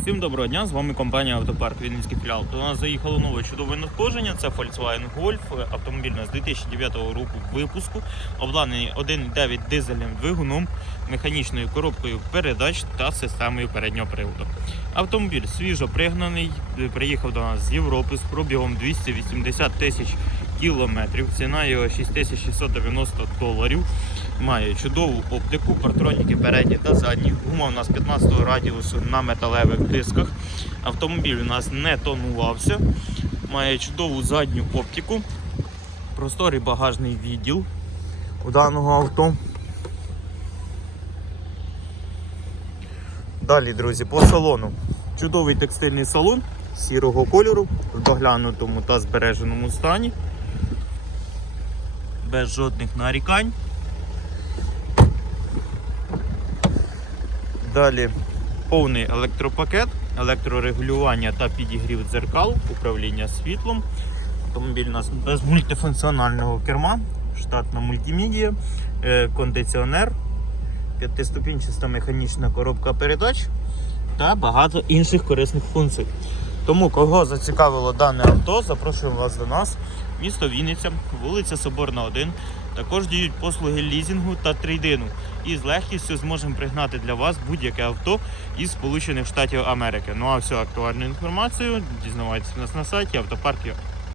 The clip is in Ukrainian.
Всім доброго дня, з вами компанія Автопарк Вінницький філіал. До нас заїхало нове чудове надходження. Це Volkswagen Golf. Автомобіль нас 2009 року випуску, обладнаний 1.9 дизельним двигуном, механічною коробкою передач та системою переднього приводу. Автомобіль свіжо пригнаний, приїхав до нас з Європи з пробігом 280 тисяч кілометрів. Ціна його 6690 доларів. Має чудову оптику, партроніки передні та задні. Гума у нас 15 радіусу на металевих дисках. Автомобіль у нас не тонувався. Має чудову задню оптику. Просторий багажний відділ у даного авто. Далі, друзі, по салону. Чудовий текстильний салон сірого кольору в доглянутому та збереженому стані. Без жодних нарікань. Далі повний електропакет, електрорегулювання та підігрів дзеркал, управління світлом. Автомобіль у нас без мультифункціонального керма, штатна мультимедія, е, кондиціонер, п'ятиступінчаста механічна коробка передач та багато інших корисних функцій. Тому, кого зацікавило дане авто, запрошуємо вас до нас. Місто Вінниця, вулиця Соборна 1. Також діють послуги лізінгу та трейдину. І з легкістю зможемо пригнати для вас будь-яке авто із Сполучених Штатів Америки. Ну а всю актуальну інформацію дізнавайтесь у нас на сайті автопарк.ua.